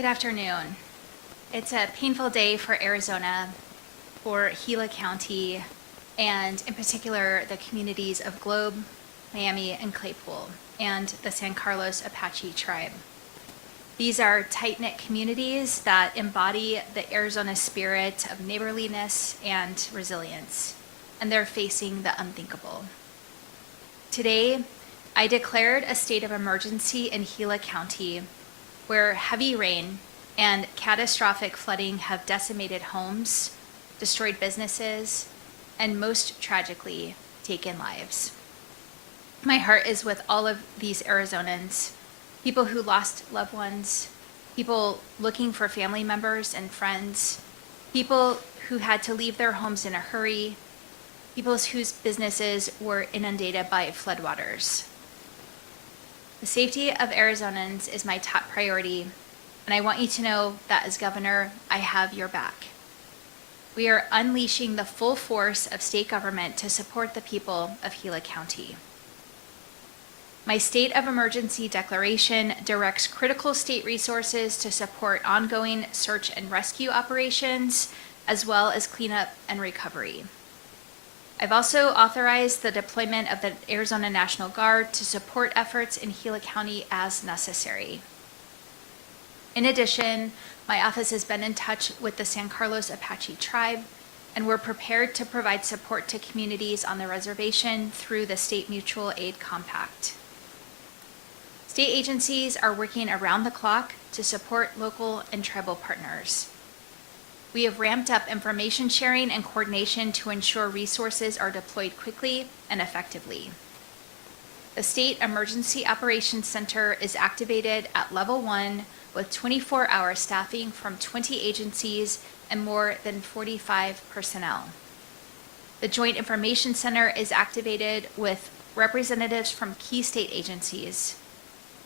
Good afternoon. It's a painful day for Arizona, for Gila County, and in particular, the communities of Globe, Miami, and Claypool, and the San Carlos Apache tribe. These are tight-knit communities that embody the Arizona spirit of neighborliness and resilience, and they're facing the unthinkable. Today, I declared a state of emergency in Gila County, where heavy rain and catastrophic flooding have decimated homes, destroyed businesses, and most tragically, taken lives. My heart is with all of these Arizonans, people who lost loved ones, people looking for family members and friends, people who had to leave their homes in a hurry, people whose businesses were inundated by floodwaters. The safety of Arizonans is my top priority, and I want you to know that as governor, I have your back. We are unleashing the full force of state government to support the people of Gila County. My state of emergency declaration directs critical state resources to support ongoing search and rescue operations, as well as cleanup and recovery. I've also authorized the deployment of the Arizona National Guard to support efforts in Gila County as necessary. In addition, my office has been in touch with the San Carlos Apache tribe, and we're prepared to provide support to communities on the reservation through the State Mutual Aid Compact. State agencies are working around the clock to support local and tribal partners. We have ramped up information sharing and coordination to ensure resources are deployed quickly and effectively. The State Emergency Operations Center is activated at Level 1 with 24-hour staffing from 20 agencies and more than 45 personnel. The Joint Information Center is activated with representatives from key state agencies.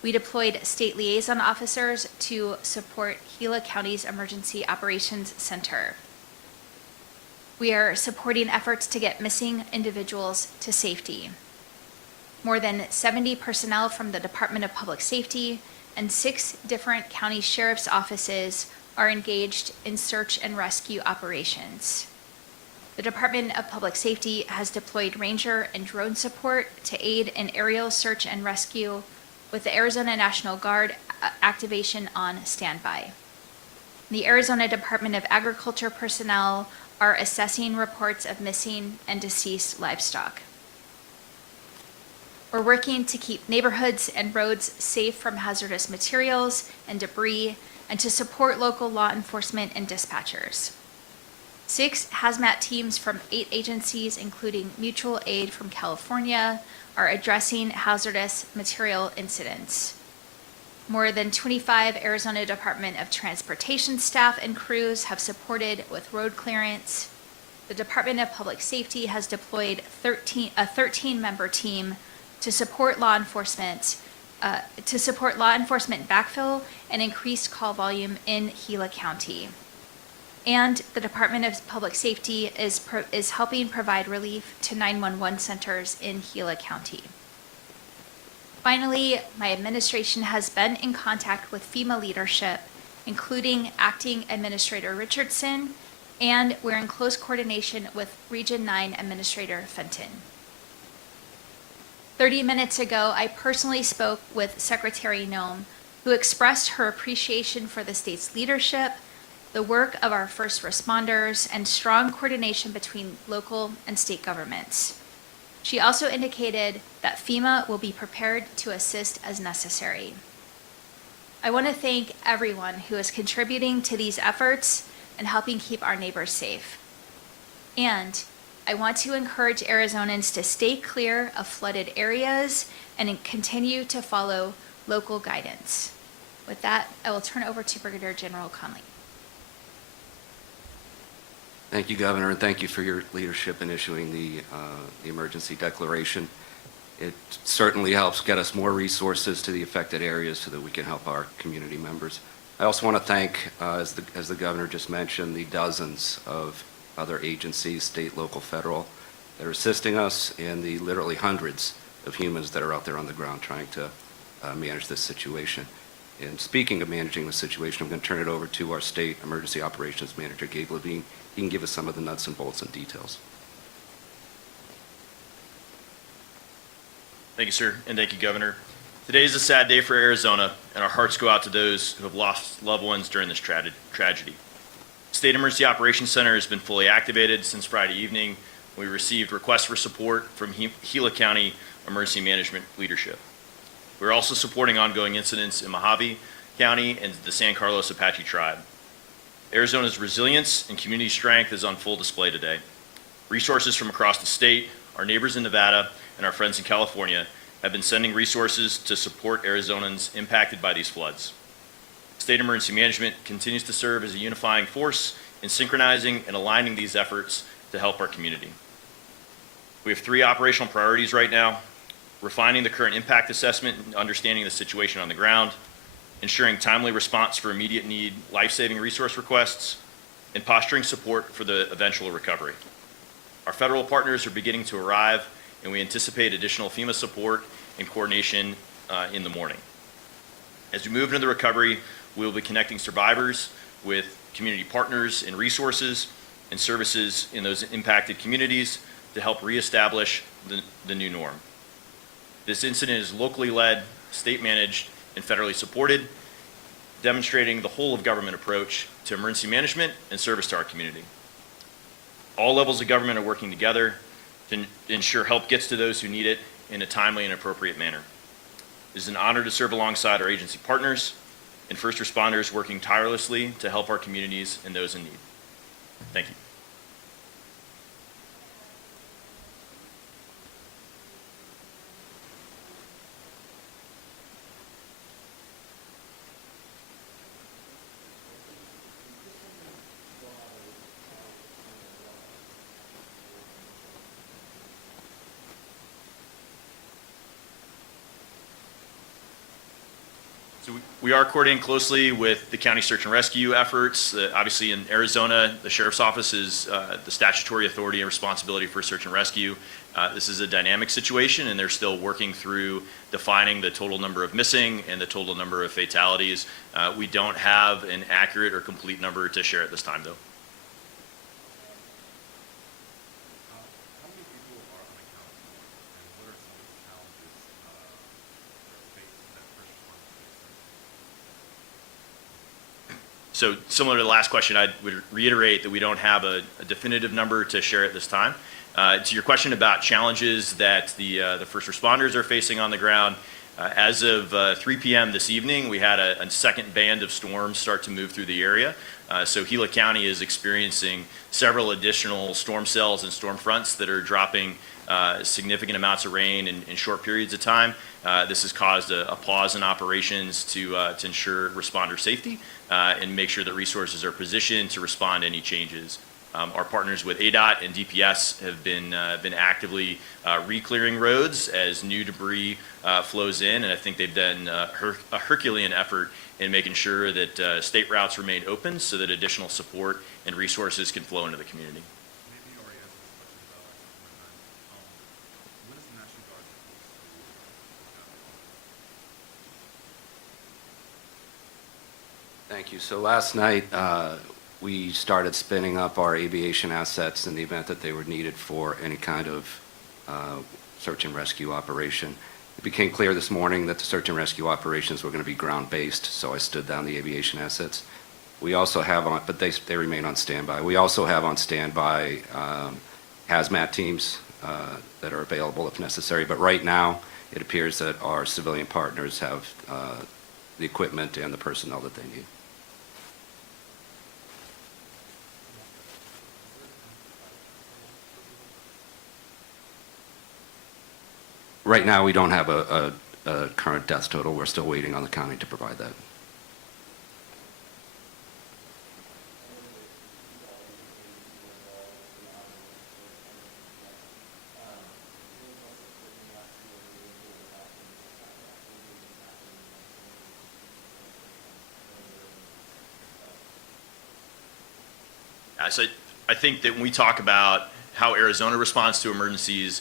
We deployed state liaison officers to support Gila County's Emergency Operations Center. We are supporting efforts to get missing individuals to safety. More than 70 personnel from the Department of Public Safety and 6 different county sheriff's offices are engaged in search and rescue operations. The Department of Public Safety has deployed ranger and drone support to aid in aerial search and rescue, with the Arizona National Guard activation on standby. The Arizona Department of Agriculture personnel are assessing reports of missing and deceased livestock. We're working to keep neighborhoods and roads safe from hazardous materials and debris, and to support local law enforcement and dispatchers. 6 hazmat teams from 8 agencies, including mutual aid from California, are addressing hazardous material incidents. More than 25 Arizona Department of Transportation staff and crews have supported with road clearance. The Department of Public Safety has deployed a 13-member team to support law enforcement backfill and increased call volume in Gila County. And the Department of Public Safety is helping provide relief to 911 centers in Gila County. Finally, my administration has been in contact with FEMA leadership, including Acting Administrator Richardson, and we're in close coordination with Region 9 Administrator Fenton. 30 minutes ago, I personally spoke with Secretary Noem, who expressed her appreciation for the state's leadership, the work of our first responders, and strong coordination between local and state governments. She also indicated that FEMA will be prepared to assist as necessary. I want to thank everyone who is contributing to these efforts and helping keep our neighbors safe. And I want to encourage Arizonans to stay clear of flooded areas and continue to follow local guidance. With that, I will turn it over to Brigadier General Conley. Thank you, Governor, and thank you for your leadership in issuing the emergency declaration. It certainly helps get us more resources to the affected areas so that we can help our community members. I also want to thank, as the Governor just mentioned, the dozens of other agencies, state, local, federal, that are assisting us, and the literally hundreds of humans that are out there on the ground trying to manage this situation. And speaking of managing the situation, I'm going to turn it over to our State Emergency Operations Manager, Gabe Levine. He can give us some of the nuts and bolts and details. Thank you, sir, and thank you, Governor. Today is a sad day for Arizona, and our hearts go out to those who have lost loved ones during this tragedy. The State Emergency Operations Center has been fully activated since Friday evening. We received requests for support from Gila County Emergency Management leadership. We're also supporting ongoing incidents in Mojave County and the San Carlos Apache tribe. Arizona's resilience and community strength is on full display today. Resources from across the state, our neighbors in Nevada, and our friends in California have been sending resources to support Arizonans impacted by these floods. State Emergency Management continues to serve as a unifying force in synchronizing and aligning these efforts to help our community. We have 3 operational priorities right now: refining the current impact assessment and understanding the situation on the ground, ensuring timely response for immediate need life-saving resource requests, and posturing support for the eventual recovery. Our federal partners are beginning to arrive, and we anticipate additional FEMA support and coordination in the morning. As we move into the recovery, we will be connecting survivors with community partners and resources and services in those impacted communities to help reestablish the new norm. This incident is locally led, state managed, and federally supported, demonstrating the whole of government approach to emergency management and service to our community. All levels of government are working together to ensure help gets to those who need it in a timely and appropriate manner. It is an honor to serve alongside our agency partners and first responders working tirelessly to help our communities and those in need. Thank you. So we are coordinating closely with the county search and rescue efforts. Obviously in Arizona, the Sheriff's Office is the statutory authority and responsibility for search and rescue. This is a dynamic situation, and they're still working through defining the total number of missing and the total number of fatalities. We don't have an accurate or complete number to share at this time, though. So similar to the last question, I would reiterate that we don't have a definitive number to share at this time. To your question about challenges that the first responders are facing on the ground, as of 3 p.m. this evening, we had a second band of storms start to move through the area. So Gila County is experiencing several additional storm cells and storm fronts that are dropping significant amounts of rain in short periods of time. This has caused a pause in operations to ensure responder safety and make sure that resources are positioned to respond to any changes. Our partners with ADOT and DPS have been actively re-clearing roads as new debris flows in, and I think they've done a Herculean effort in making sure that state routes remain open so that additional support and resources can flow into the community. Thank you. So last night, we started spinning up our aviation assets in the event that they were needed for any kind of search and rescue operation. It became clear this morning that the search and rescue operations were going to be ground-based, so I stood down the aviation assets. We also have on, but they remain on standby. We also have on standby hazmat teams that are available if necessary, but right now it appears that our civilian partners have the equipment and the personnel that they need. Right now, we don't have a current death total. We're still waiting on the county to provide that. So I think that when we talk about how Arizona responds to emergencies,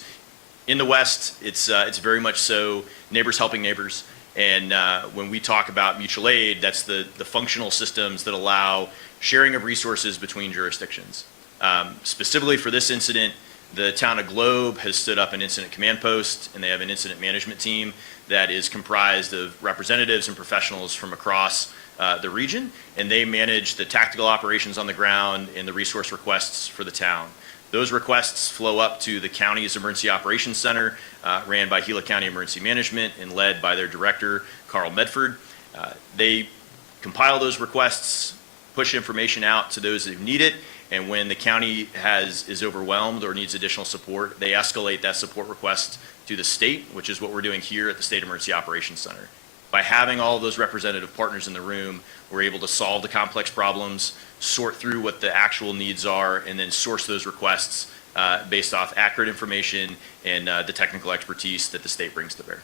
in the West, it's very much so neighbors helping neighbors. And when we talk about mutual aid, that's the functional systems that allow sharing of resources between jurisdictions. Specifically for this incident, the town of Globe has stood up an incident command post, and they have an incident management team that is comprised of representatives and professionals from across the region, and they manage the tactical operations on the ground and the resource requests for the town. Those requests flow up to the county's Emergency Operations Center, ran by Gila County Emergency Management and led by their director, Carl Medford. They compile those requests, push information out to those who need it, and when the county is overwhelmed or needs additional support, they escalate that support request to the state, which is what we're doing here at the State Emergency Operations Center. By having all of those representative partners in the room, we're able to solve the complex problems, sort through what the actual needs are, and then source those requests based off accurate information and the technical expertise that the state brings to bear.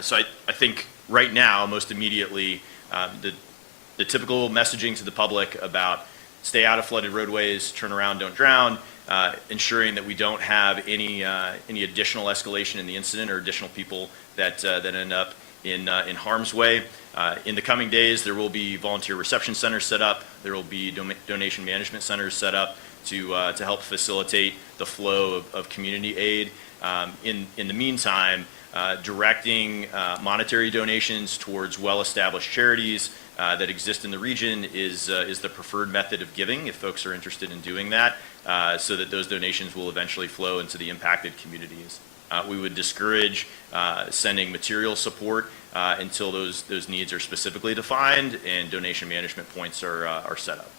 So I think right now, most immediately, the typical messaging to the public about stay out of flooded roadways, turn around, don't drown, ensuring that we don't have any additional escalation in the incident or additional people that end up in harm's way. In the coming days, there will be volunteer reception centers set up. There will be donation management centers set up to help facilitate the flow of community aid. In the meantime, directing monetary donations towards well-established charities that exist in the region is the preferred method of giving if folks are interested in doing that, so that those donations will eventually flow into the impacted communities. We would discourage sending material support until those needs are specifically defined and donation management points are set up.